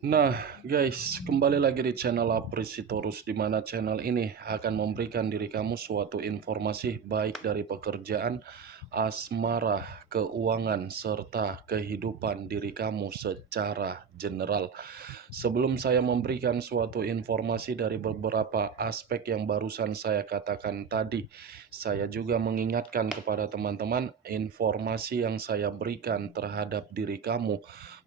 Nah, guys, kembali lagi di channel Aprisitorus, di mana channel ini akan memberikan diri kamu suatu informasi baik dari pekerjaan, asmara, keuangan, serta kehidupan diri kamu secara general. Sebelum saya memberikan suatu informasi dari beberapa aspek yang barusan saya katakan tadi, saya juga mengingatkan kepada teman-teman, informasi yang saya berikan terhadap diri kamu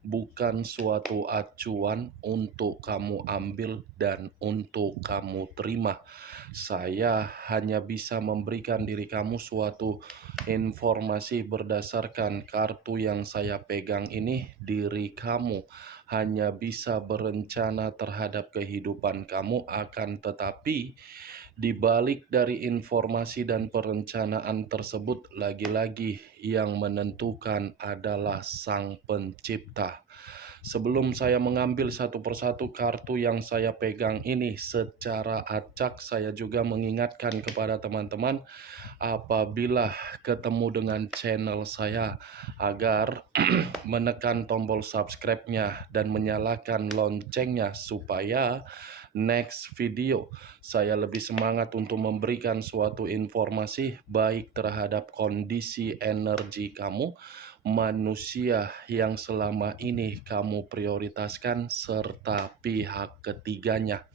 bukan suatu acuan untuk kamu ambil dan untuk kamu terima. Saya hanya bisa memberikan diri kamu suatu informasi berdasarkan kartu yang saya pegang ini. Diri kamu hanya bisa berencana terhadap kehidupan kamu, akan tetapi di balik dari informasi dan perencanaan tersebut, lagi-lagi yang menentukan adalah Sang Pencipta. Sebelum saya mengambil satu persatu kartu yang saya pegang ini secara acak, saya juga mengingatkan kepada teman-teman apabila ketemu dengan channel saya agar menekan tombol subscribe-nya dan menyalakan loncengnya supaya next video saya lebih semangat untuk memberikan suatu informasi baik terhadap kondisi energi kamu, manusia yang selama ini kamu prioritaskan, serta pihak ketiganya.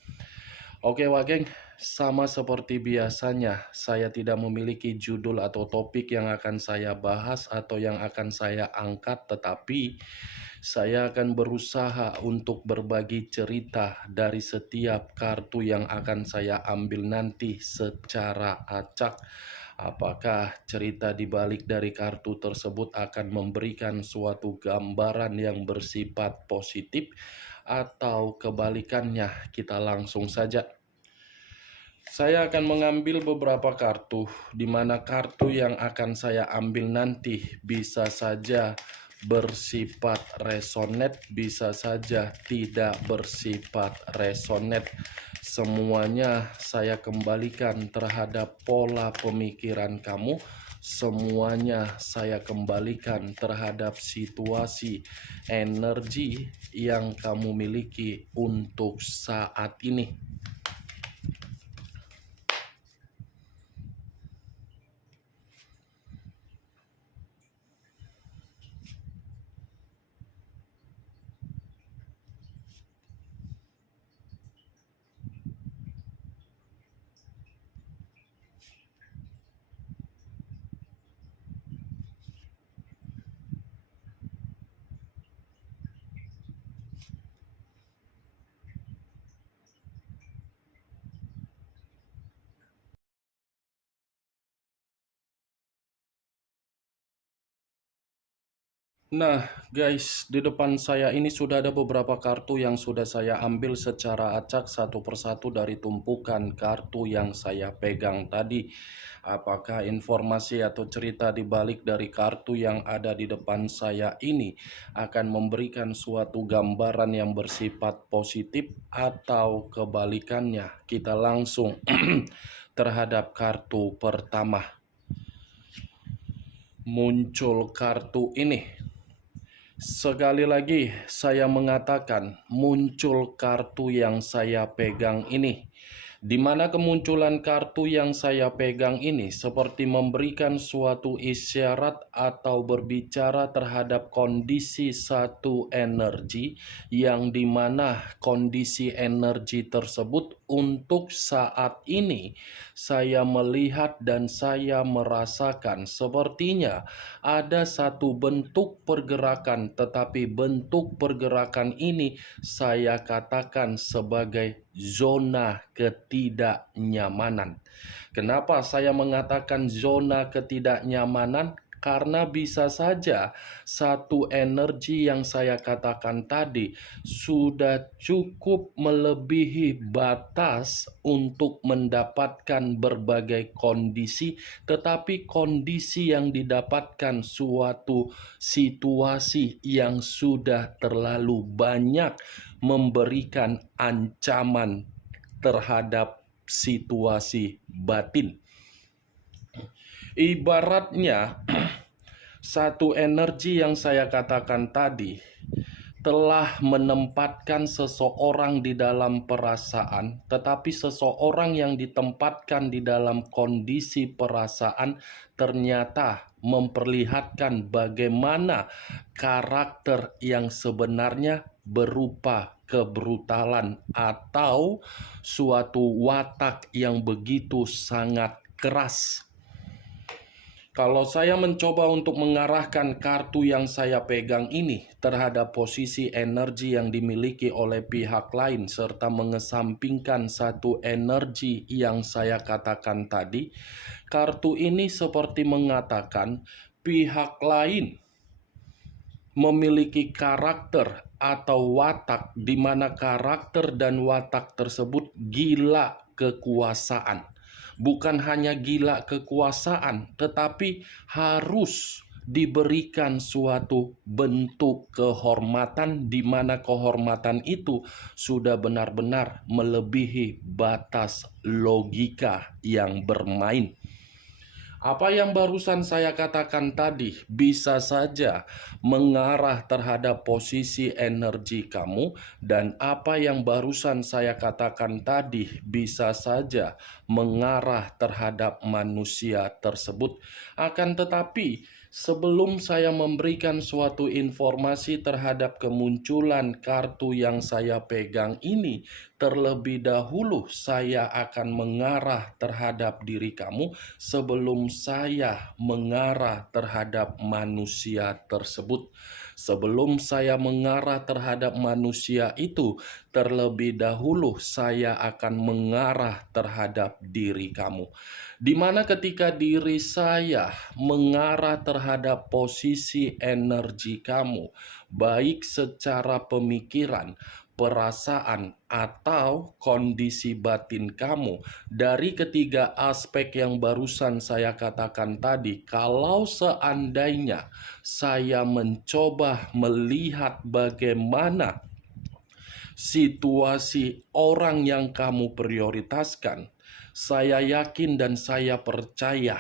Oke Wageng, sama seperti biasanya, saya tidak memiliki judul atau topik yang akan saya bahas atau yang akan saya angkat, tetapi saya akan berusaha untuk berbagi cerita dari setiap kartu yang akan saya ambil nanti secara acak. Apakah cerita di balik dari kartu tersebut akan memberikan suatu gambaran yang bersifat positif atau kebalikannya? Kita langsung saja. Saya akan mengambil beberapa kartu, di mana kartu yang akan saya ambil nanti bisa saja bersifat resonate, bisa saja tidak bersifat resonate. Semuanya saya kembalikan terhadap pola pemikiran kamu. Semuanya saya kembalikan terhadap situasi energi yang kamu miliki untuk saat ini. Nah, guys, di depan saya ini sudah ada beberapa kartu yang sudah saya ambil secara acak satu persatu dari tumpukan kartu yang saya pegang tadi. Apakah informasi atau cerita di balik dari kartu yang ada di depan saya ini akan memberikan suatu gambaran yang bersifat positif atau kebalikannya? Kita langsung terhadap kartu pertama. Muncul kartu ini. Sekali lagi saya mengatakan muncul kartu yang saya pegang ini. Di mana kemunculan kartu yang saya pegang ini seperti memberikan suatu isyarat atau berbicara terhadap kondisi satu energi, yang dimana kondisi energi tersebut untuk saat ini saya melihat dan saya merasakan sepertinya ada satu bentuk pergerakan, tetapi bentuk pergerakan ini saya katakan sebagai zona ketidaknyamanan. Kenapa saya mengatakan zona ketidaknyamanan? Karena bisa saja satu energi yang saya katakan tadi sudah cukup melebihi batas untuk mendapatkan berbagai kondisi, tetapi kondisi yang didapatkan suatu situasi yang sudah terlalu banyak memberikan ancaman terhadap situasi batin. Ibaratnya satu energi yang saya katakan tadi telah menempatkan seseorang di dalam perasaan, tetapi seseorang yang ditempatkan di dalam kondisi perasaan ternyata memperlihatkan bagaimana karakter yang sebenarnya berupa kebrutalan atau suatu watak yang begitu sangat keras. Kalau saya mencoba untuk mengarahkan kartu yang saya pegang ini terhadap posisi energi yang dimiliki oleh pihak lain serta mengesampingkan satu energi yang saya katakan tadi, kartu ini seperti mengatakan pihak lain memiliki karakter atau watak di mana karakter dan watak tersebut gila kekuasaan. Bukan hanya gila kekuasaan, tetapi harus diberikan suatu bentuk kehormatan di mana kehormatan itu sudah benar-benar melebihi batas logika yang bermain. Apa yang barusan saya katakan tadi bisa saja mengarah terhadap posisi energi kamu, dan apa yang barusan saya katakan tadi bisa saja mengarah terhadap manusia tersebut. Akan tetapi, sebelum saya memberikan suatu informasi terhadap kemunculan kartu yang saya pegang ini, terlebih dahulu saya akan mengarah terhadap diri kamu sebelum saya mengarah terhadap manusia tersebut. Sebelum saya mengarah terhadap manusia itu, terlebih dahulu saya akan mengarah terhadap diri kamu. Di mana ketika diri saya mengarah terhadap posisi energi kamu, baik secara pemikiran, perasaan, atau kondisi batin kamu, dari ketiga aspek yang barusan saya katakan tadi, kalau seandainya saya mencoba melihat bagaimana situasi orang yang kamu prioritaskan, saya yakin dan saya percaya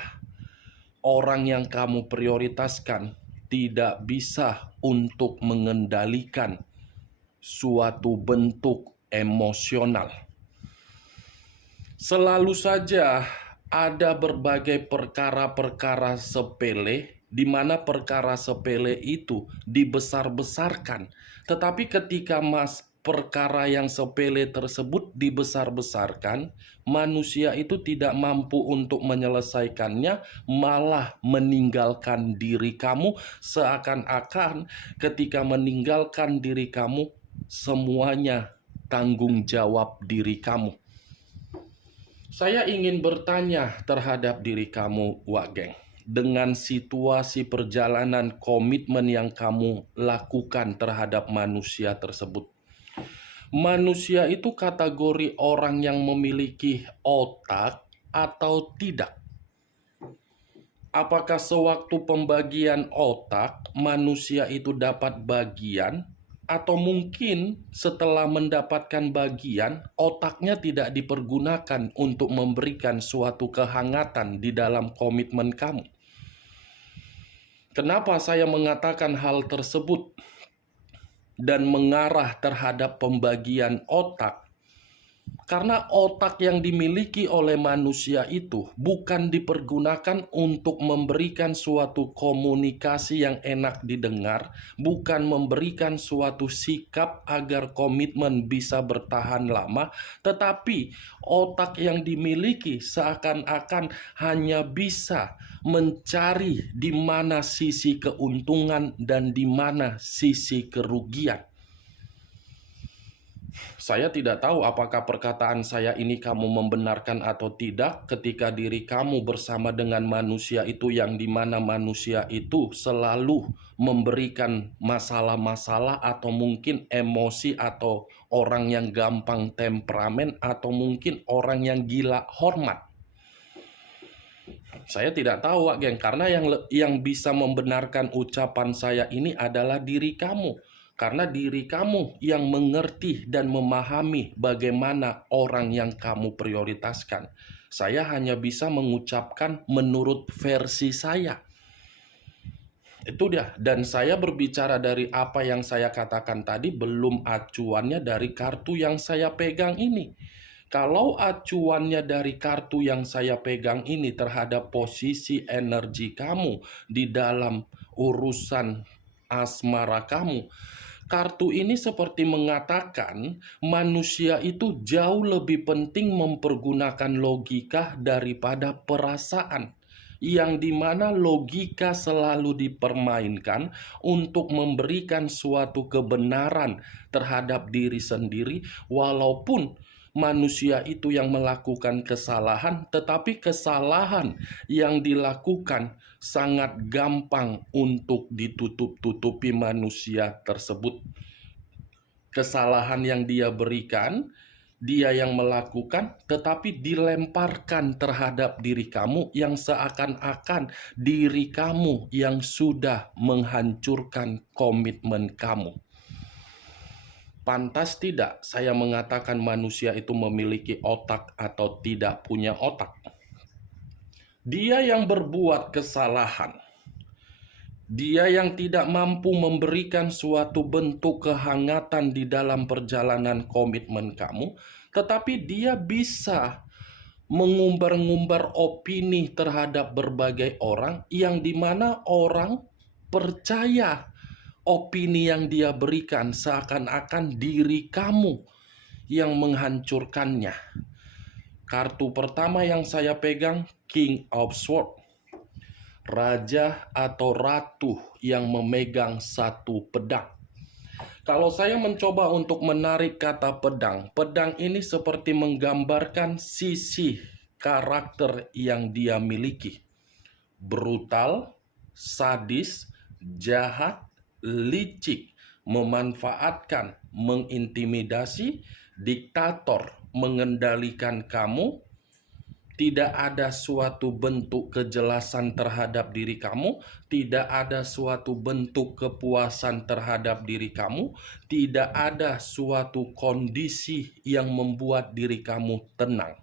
orang yang kamu prioritaskan tidak bisa untuk mengendalikan suatu bentuk emosional. Selalu saja ada berbagai perkara-perkara sepele di mana perkara sepele itu dibesar-besarkan. Tetapi ketika perkara yang sepele tersebut dibesar-besarkan, manusia itu tidak mampu untuk menyelesaikannya, malah meninggalkan diri kamu, seakan-akan ketika meninggalkan diri kamu, semuanya tanggung jawab diri kamu. Saya ingin bertanya terhadap diri kamu, Wak Geng. Dengan situasi perjalanan komitmen yang kamu lakukan terhadap manusia tersebut. Manusia itu kategori orang yang memiliki otak atau tidak? Apakah sewaktu pembagian otak, manusia itu dapat bagian? Atau mungkin setelah mendapatkan bagian, otaknya tidak dipergunakan untuk memberikan suatu kehangatan di dalam komitmen kamu? Kenapa saya mengatakan hal tersebut dan mengarah terhadap pembagian otak? Karena otak yang dimiliki oleh manusia itu bukan dipergunakan untuk memberikan suatu komunikasi yang enak didengar, bukan memberikan suatu sikap agar komitmen bisa bertahan lama, tetapi otak yang dimiliki seakan-akan hanya bisa mencari di mana sisi keuntungan dan di mana sisi kerugian. Saya tidak tahu apakah perkataan saya ini kamu membenarkan atau tidak ketika diri kamu bersama dengan manusia itu yang dimana manusia itu selalu memberikan masalah-masalah atau mungkin emosi atau orang yang gampang temperamen atau mungkin orang yang gila hormat. Saya tidak tahu, Wak Geng, karena yang bisa membenarkan ucapan saya ini adalah diri kamu. Karena diri kamu yang mengerti dan memahami bagaimana orang yang kamu prioritaskan. Saya hanya bisa mengucapkan menurut versi saya. Itu dia. Dan saya berbicara dari apa yang saya katakan tadi, belum acuannya dari kartu yang saya pegang ini. Kalau acuannya dari kartu yang saya pegang ini terhadap posisi energi kamu di dalam urusan asmara kamu, kartu ini seperti mengatakan manusia itu jauh lebih penting mempergunakan logika daripada perasaan, yang dimana logika selalu dipermainkan untuk memberikan suatu kebenaran terhadap diri sendiri, walaupun manusia itu yang melakukan kesalahan, tetapi kesalahan yang dilakukan sangat gampang untuk ditutup-tutupi manusia tersebut. Kesalahan yang dia berikan, dia yang melakukan, tetapi dilemparkan terhadap diri kamu yang seakan-akan diri kamu yang sudah menghancurkan komitmen kamu. Pantas tidak saya mengatakan manusia itu memiliki otak atau tidak punya otak? Dia yang berbuat kesalahan, dia yang tidak mampu memberikan suatu bentuk kehangatan di dalam perjalanan komitmen kamu, tetapi dia bisa mengumbar-ngumbar opini terhadap berbagai orang, yang dimana orang percaya opini yang dia berikan seakan-akan diri kamu yang menghancurkannya. Kartu pertama yang saya pegang, King of Swords. Raja atau ratu yang memegang satu pedang. Kalau saya mencoba untuk menarik kata pedang, pedang ini seperti menggambarkan sisi karakter yang dia miliki. Brutal, sadis, jahat, licik, memanfaatkan, mengintimidasi, diktator, mengendalikan kamu. Tidak ada suatu bentuk kejelasan terhadap diri kamu, tidak ada suatu bentuk kepuasan terhadap diri kamu, tidak ada suatu kondisi yang membuat diri kamu tenang.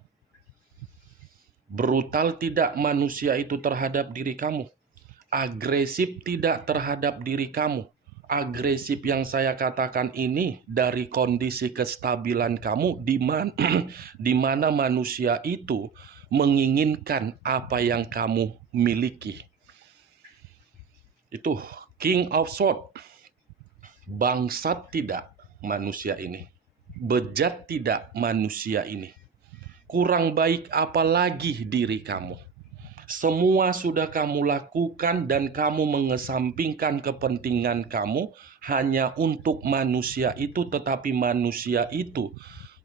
Brutal tidak manusia itu terhadap diri kamu, agresif tidak terhadap diri kamu. Agresif yang saya katakan ini dari kondisi kestabilan kamu, di mana manusia itu menginginkan apa yang kamu miliki. Itu King of Swords. Bangsat tidak manusia ini, bejat tidak manusia ini, kurang baik apalagi diri kamu. Semua sudah kamu lakukan dan kamu mengesampingkan kepentingan kamu hanya untuk manusia itu, tetapi manusia itu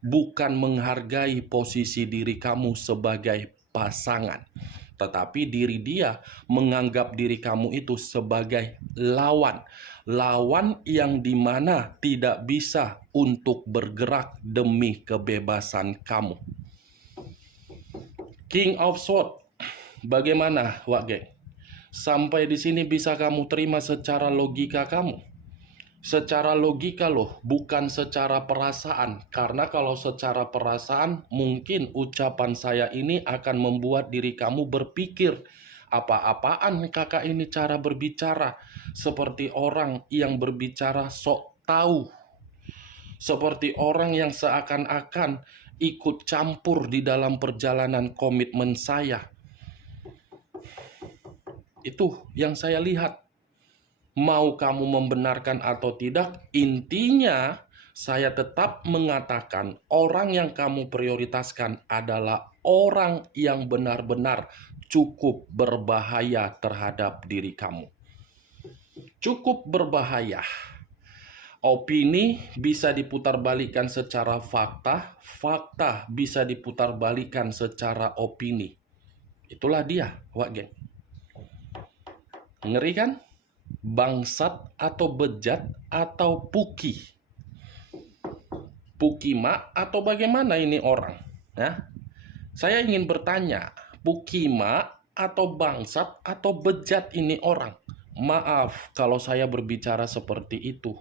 bukan menghargai posisi diri kamu sebagai pasangan, tetapi diri dia menganggap diri kamu itu sebagai lawan. Lawan yang dimana tidak bisa untuk bergerak demi kebebasan kamu. King of Swords. Bagaimana, Wak Geng? Sampai di sini bisa kamu terima secara logika kamu? Secara logika loh, bukan secara perasaan. Karena kalau secara perasaan, mungkin ucapan saya ini akan membuat diri kamu berpikir, apa-apaan kakak ini cara berbicara? Seperti orang yang berbicara sok tahu. Seperti orang yang seakan-akan ikut campur di dalam perjalanan komitmen saya. Itu yang saya lihat. Mau kamu membenarkan atau tidak, intinya saya tetap mengatakan orang yang kamu prioritaskan adalah orang yang benar-benar cukup berbahaya terhadap diri kamu. Cukup berbahaya. Opini bisa diputarbalikkan secara fakta, fakta bisa diputarbalikkan secara opini. Itulah dia, Wak Geng. Ngeri kan? Bangsat atau bejat atau puki. Pukima atau bagaimana ini orang? Ya? Saya ingin bertanya, pukima atau bangsat atau bejat ini orang? Maaf kalau saya berbicara seperti itu.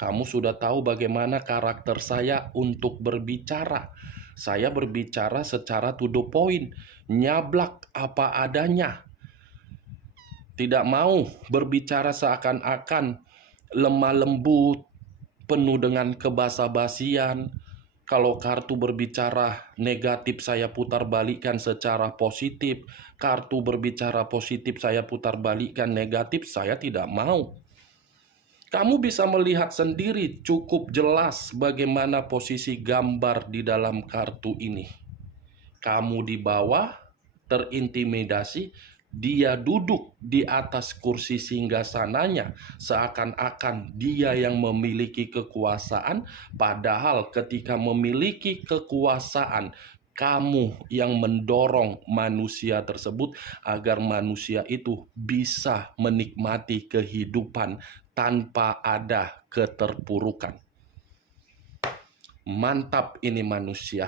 Kamu sudah tahu bagaimana karakter saya untuk berbicara. Saya berbicara secara to the point, nyablak apa adanya. Tidak mau berbicara seakan-akan lemah lembut, penuh dengan kebasa-basian. Kalau kartu berbicara negatif, saya putar balikkan secara positif. Kartu berbicara positif, saya putar balikkan negatif. Saya tidak mau. Kamu bisa melihat sendiri cukup jelas bagaimana posisi gambar di dalam kartu ini. Kamu di bawah, terintimidasi. Dia duduk di atas kursi singgasananya, seakan-akan dia yang memiliki kekuasaan, padahal ketika memiliki kekuasaan, kamu yang mendorong manusia tersebut agar manusia itu bisa menikmati kehidupan tanpa ada keterpurukan. Mantap ini manusia.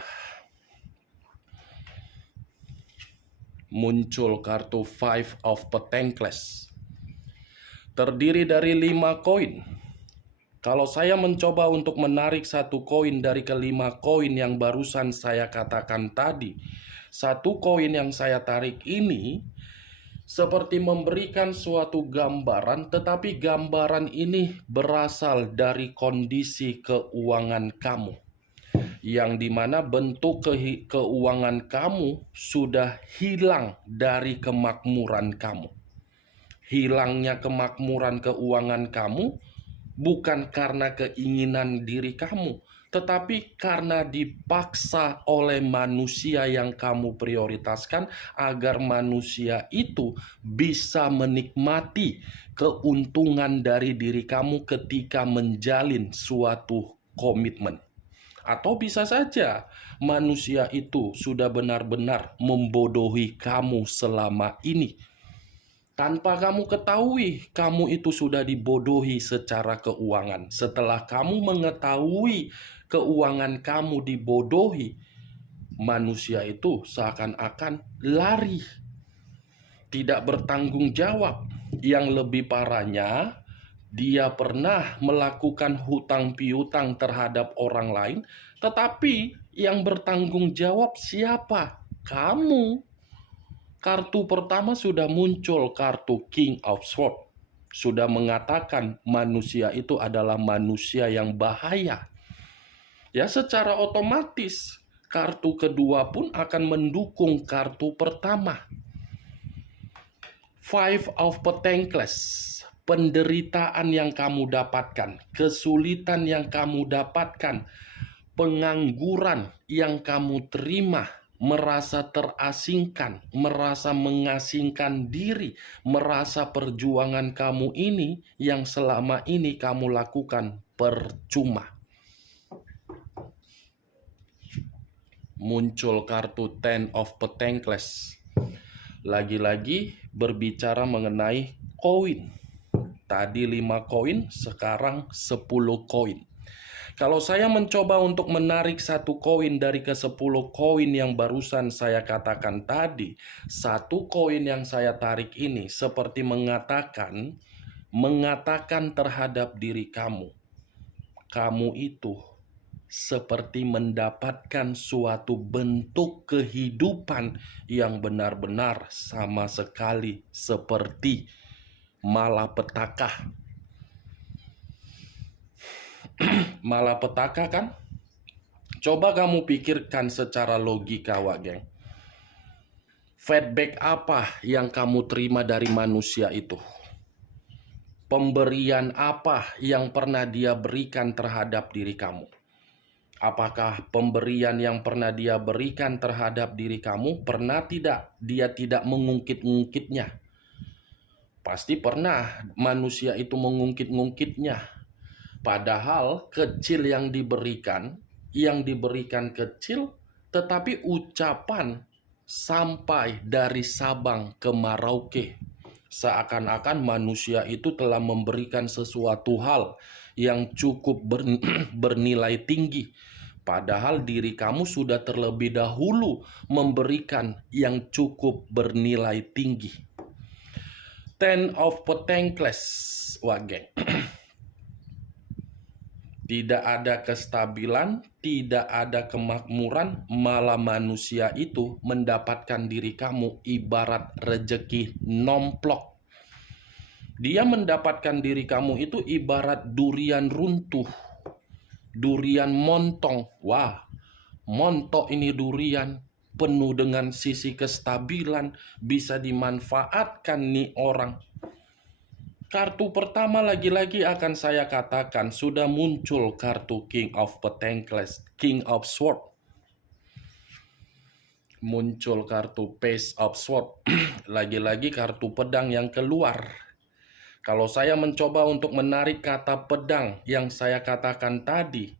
Muncul kartu Five of Pentacles. Terdiri dari 5 koin. Kalau saya mencoba untuk menarik satu koin dari kelima koin yang barusan saya katakan tadi, satu koin yang saya tarik ini seperti memberikan suatu gambaran, tetapi gambaran ini berasal dari kondisi keuangan kamu, yang dimana bentuk keuangan kamu sudah hilang dari kemakmuran kamu. Hilangnya kemakmuran keuangan kamu bukan karena keinginan diri kamu, tetapi karena dipaksa oleh manusia yang kamu prioritaskan agar manusia itu bisa menikmati keuntungan dari diri kamu ketika menjalin suatu komitmen. Atau bisa saja manusia itu sudah benar-benar membodohi kamu selama ini. Tanpa kamu ketahui, kamu itu sudah dibodohi secara keuangan. Setelah kamu mengetahui keuangan kamu dibodohi, manusia itu seakan-akan lari, tidak bertanggung jawab. Yang lebih parahnya, dia pernah melakukan hutang piutang terhadap orang lain, tetapi yang bertanggung jawab siapa? Kamu. Kartu pertama sudah muncul, kartu King of Swords. Sudah mengatakan manusia itu adalah manusia yang bahaya. Ya, secara otomatis kartu kedua pun akan mendukung kartu pertama. Five of Pentacles. Penderitaan yang kamu dapatkan, kesulitan yang kamu dapatkan, pengangguran yang kamu terima, merasa terasingkan, merasa mengasingkan diri, merasa perjuangan kamu ini yang selama ini kamu lakukan percuma. Muncul kartu Ten of Pentacles. Lagi-lagi berbicara mengenai koin. Tadi 5 koin, sekarang 10 koin. Kalau saya mencoba untuk menarik satu koin dari ke-10 koin yang barusan saya katakan tadi, satu koin yang saya tarik ini seperti mengatakan terhadap diri kamu, kamu itu seperti mendapatkan suatu bentuk kehidupan yang benar-benar sama sekali seperti malapetaka. Malapetaka kan? Coba kamu pikirkan secara logika, Wak Geng. Feedback apa yang kamu terima dari manusia itu? Pemberian apa yang pernah dia berikan terhadap diri kamu? Apakah pemberian yang pernah dia berikan terhadap diri kamu pernah tidak dia tidak mengungkit-ungkitnya? Pasti pernah manusia itu mengungkit-ungkitnya. Padahal kecil yang diberikan kecil, tetapi ucapan sampai dari Sabang ke Merauke. Seakan-akan manusia itu telah memberikan sesuatu hal yang cukup bernilai tinggi. Padahal diri kamu sudah terlebih dahulu memberikan yang cukup bernilai tinggi. Ten of Pentacles, Wak Geng. Tidak ada kestabilan, tidak ada kemakmuran, malah manusia itu mendapatkan diri kamu ibarat rejeki nomplok. Dia mendapatkan diri kamu itu ibarat durian runtuh, durian montong. Wah, montok ini durian, penuh dengan sisi kestabilan, bisa dimanfaatkan nih orang. Kartu pertama lagi-lagi akan saya katakan sudah muncul kartu King of Pentacles, King of Sword. Muncul kartu Page of Sword. Lagi-lagi kartu pedang yang keluar. Kalau saya mencoba untuk menarik kata pedang yang saya katakan tadi,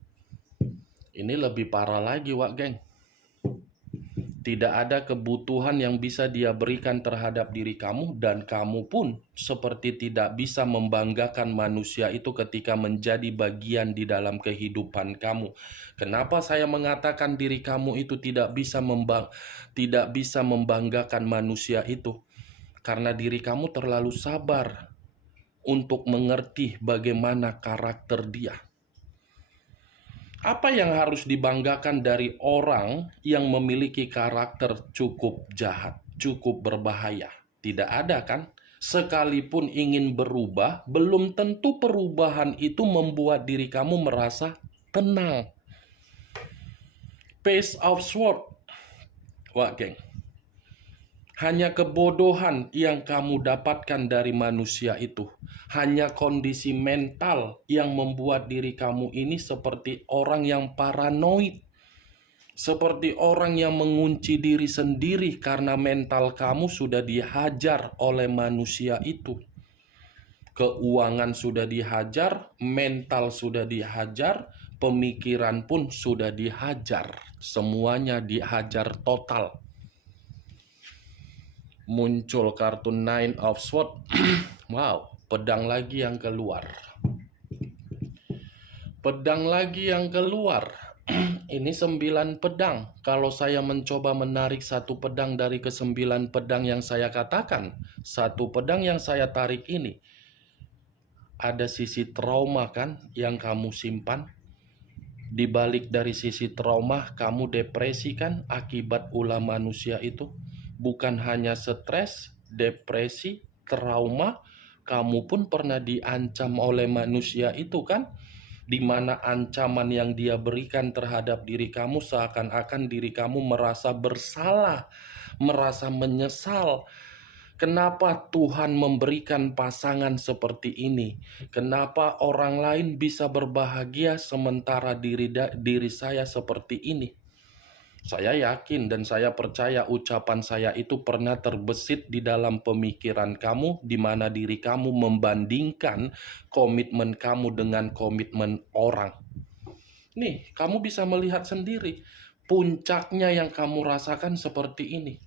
ini lebih parah lagi, Wak geng. Tidak ada kebutuhan yang bisa dia berikan terhadap diri kamu, dan kamu pun seperti tidak bisa membanggakan manusia itu ketika menjadi bagian di dalam kehidupan kamu. Kenapa saya mengatakan diri kamu itu tidak bisa membanggakan manusia itu? Karena diri kamu terlalu sabar untuk mengerti bagaimana karakter dia. Apa yang harus dibanggakan dari orang yang memiliki karakter cukup jahat, cukup berbahaya? Tidak ada kan? Sekalipun ingin berubah, belum tentu perubahan itu membuat diri kamu merasa tenang. Page of Sword. Wah, geng. Hanya kebodohan yang kamu dapatkan dari manusia itu. Hanya kondisi mental yang membuat diri kamu ini seperti orang yang paranoid. Seperti orang yang mengunci diri sendiri karena mental kamu sudah dihajar oleh manusia itu. Keuangan sudah dihajar, mental sudah dihajar, pemikiran pun sudah dihajar. Semuanya dihajar total. Muncul kartu Nine of Swords. Wow, pedang lagi yang keluar. Pedang lagi yang keluar. Ini 9 pedang. Kalau saya mencoba menarik satu pedang dari ke-9 pedang yang saya katakan, satu pedang yang saya tarik ini, ada sisi trauma kan yang kamu simpan. Di balik dari sisi trauma, kamu depresi kan akibat ulah manusia itu. Bukan hanya stres, depresi, trauma, kamu pun pernah diancam oleh manusia itu kan? Di mana ancaman yang dia berikan terhadap diri kamu seakan-akan diri kamu merasa bersalah, merasa menyesal. Kenapa Tuhan memberikan pasangan seperti ini? Kenapa orang lain bisa berbahagia sementara diri saya seperti ini? Saya yakin dan saya percaya ucapan saya itu pernah terbesit di dalam pemikiran kamu, di mana diri kamu membandingkan komitmen kamu dengan komitmen orang. Nih, kamu bisa melihat sendiri puncaknya yang kamu rasakan seperti ini.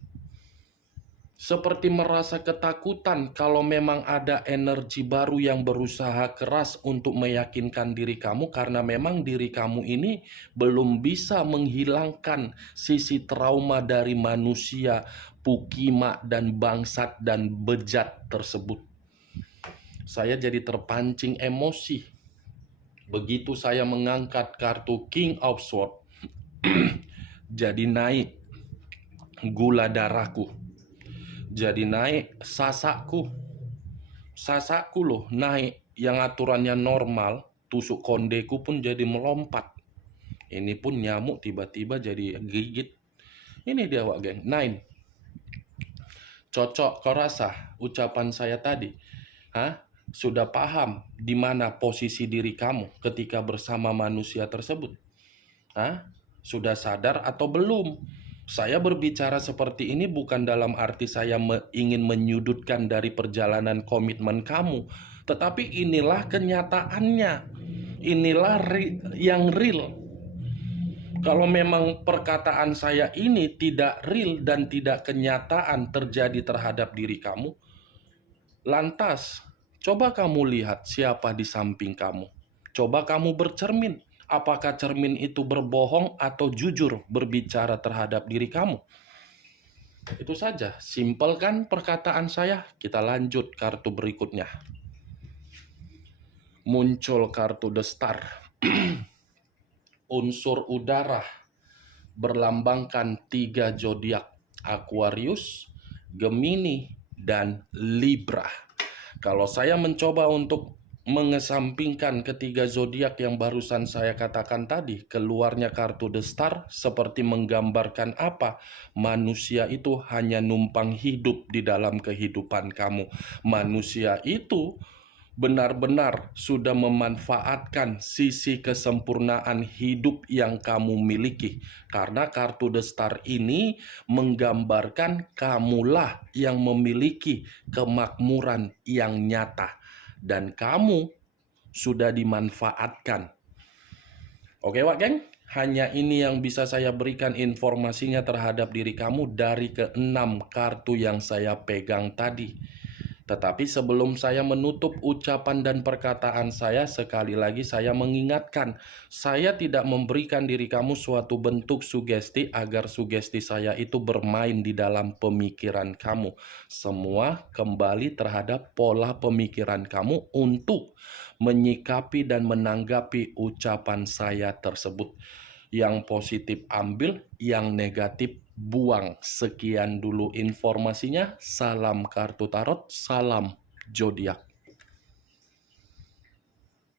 Seperti merasa ketakutan kalau memang ada energi baru yang berusaha keras untuk meyakinkan diri kamu, karena memang diri kamu ini belum bisa menghilangkan sisi trauma dari manusia pukima dan bangsat dan bejat tersebut. Saya jadi terpancing emosi. Begitu saya mengangkat kartu King of Swords, jadi naik gula darahku. Jadi naik sasakku loh naik, yang aturannya normal, tusuk kondeku pun jadi melompat. Ini pun nyamuk tiba-tiba jadi gigit. Ini dia Wak geng, 9. Cocok kau rasa ucapan saya tadi? Hah? Sudah paham di mana posisi diri kamu ketika bersama manusia tersebut? Hah? Sudah sadar atau belum? Saya berbicara seperti ini bukan dalam arti saya ingin menyudutkan dari perjalanan komitmen kamu, tetapi inilah kenyataannya. Inilah yang real. Kalau memang perkataan saya ini tidak real dan tidak kenyataan terjadi terhadap diri kamu, lantas coba kamu lihat siapa di samping kamu. Coba kamu bercermin. Apakah cermin itu berbohong atau jujur berbicara terhadap diri kamu? Itu saja, simpel kan perkataan saya? Kita lanjut kartu berikutnya. Muncul kartu The Star. Unsur udara berlambangkan 3 zodiak: Aquarius, Gemini, dan Libra. Kalau saya mencoba untuk mengesampingkan ketiga zodiak yang barusan saya katakan tadi, keluarnya kartu The Star seperti menggambarkan apa? Manusia itu hanya numpang hidup di dalam kehidupan kamu. Manusia itu benar-benar sudah memanfaatkan sisi kesempurnaan hidup yang kamu miliki. Karena kartu The Star ini menggambarkan kamulah yang memiliki kemakmuran yang nyata. Dan kamu sudah dimanfaatkan. Oke Wak Geng, hanya ini yang bisa saya berikan informasinya terhadap diri kamu dari keenam kartu yang saya pegang tadi. Tetapi sebelum saya menutup ucapan dan perkataan saya, sekali lagi saya mengingatkan, saya tidak memberikan diri kamu suatu bentuk sugesti agar sugesti saya itu bermain di dalam pemikiran kamu. Semua kembali terhadap pola pemikiran kamu untuk menyikapi dan menanggapi ucapan saya tersebut. Yang positif ambil, yang negatif buang. Sekian dulu informasinya. Salam kartu tarot, salam zodiak.